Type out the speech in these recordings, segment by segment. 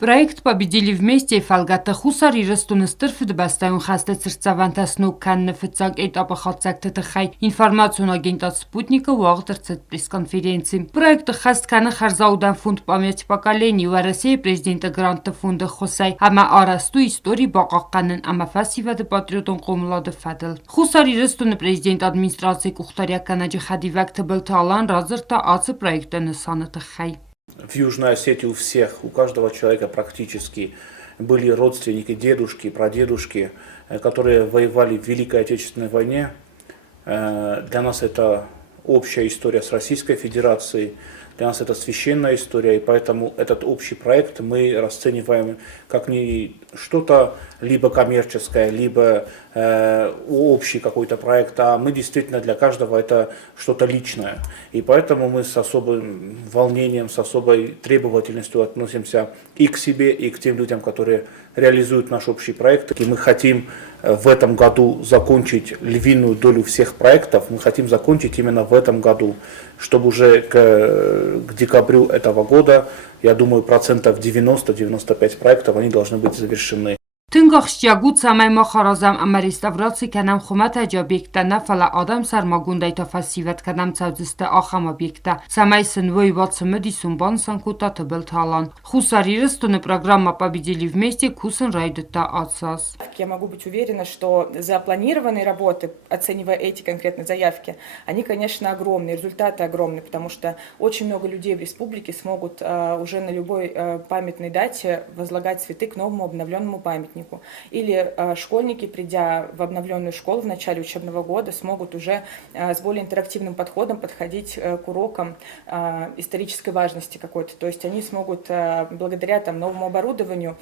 Проект «Победили вместе» фалгата хусар ирыстуны стырфыды бастайын хасты цирцавантасну канны фыцак этапы хатсак тытыхай информацию агентат спутника уағдырцет пресс-конференции. Проект хаст каны харзаудан фонд памяти поколений в России президента гранта фонда хосай ама арасту истории бақаққанын ама фасивады патриотон қомлады фадыл. Хусар ирыстуны президент администрации кухтаря канаджи хадивакты был талан разырта асы проекта нысаны тыхай. В Южной Осетии у всех, у каждого человека практически были родственники, дедушки, прадедушки, которые воевали в Великой Отечественной войне. Для нас это общая история с Российской Федерацией, для нас это священная история, и поэтому этот общий проект мы расцениваем как не что-то либо коммерческое, либо общий какой-то проект, а мы действительно для каждого это что-то личное. И поэтому мы с особым волнением, с особой требовательностью относимся и к себе, и к тем людям, которые реализуют наш общий проект. И мы хотим в этом году закончить львиную долю всех проектов, мы хотим закончить именно в этом году, чтобы уже к декабрю этого года, я думаю, 90-95% проектов они должны быть завершены. Тынгахшчагут самай махаразам ама реставрации канам хумат объекта нафала адам сармагундай та фасиват канам цавзисты ахам объекта. Самай сынвой ватсымыди сумбан санкутаты был талан. Хусаrirыстуны программа «Победили вместе» кусын райдыта отсас. Я могу быть уверена, что запланированные работы, оценивая эти конкретно заявки, они, конечно, огромные, результаты огромные, потому что очень много людей в республике смогут уже на любой памятной дате возлагать цветы к новому обновленному памятнику. Или школьники, придя в обновленную школу в начале учебного года, смогут уже с более интерактивным подходом подходить к урокам исторической важности какой-то. То есть они смогут благодаря новому оборудованию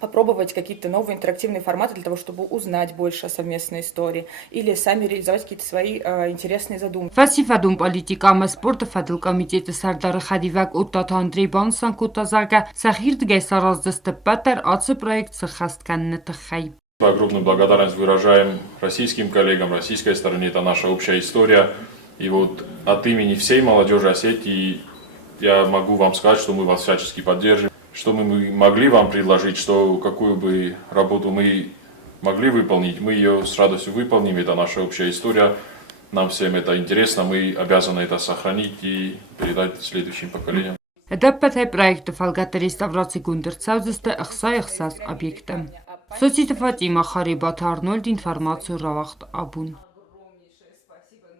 попробовать какие-то новые интерактивные форматы для того, чтобы узнать больше о совместной истории или сами реализовать какие-то свои интересные задумки. Фасифадум политика ама спорта фадыл комитеты сардары хадивак уртат Андрей Бансан кутазарга сахирд гайсараздысты патер аци проект сахастканны тыхай. Огромную благодарность выражаем российским коллегам, российской стороне, это наша общая история. И вот от имени всей молодежи Осетии я могу вам сказать, что мы вас всячески поддержим. Что мы могли вам предложить, что какую бы работу мы могли выполнить, мы ее с радостью выполним. Это наша общая история, нам всем это интересно, мы обязаны это сохранить и передать следующим поколениям. Эдаппатай проекты фалгата реставрации гундерцаузысты ахсас объектам. Социтифат има Харибат Арнольд информацию равахт абун.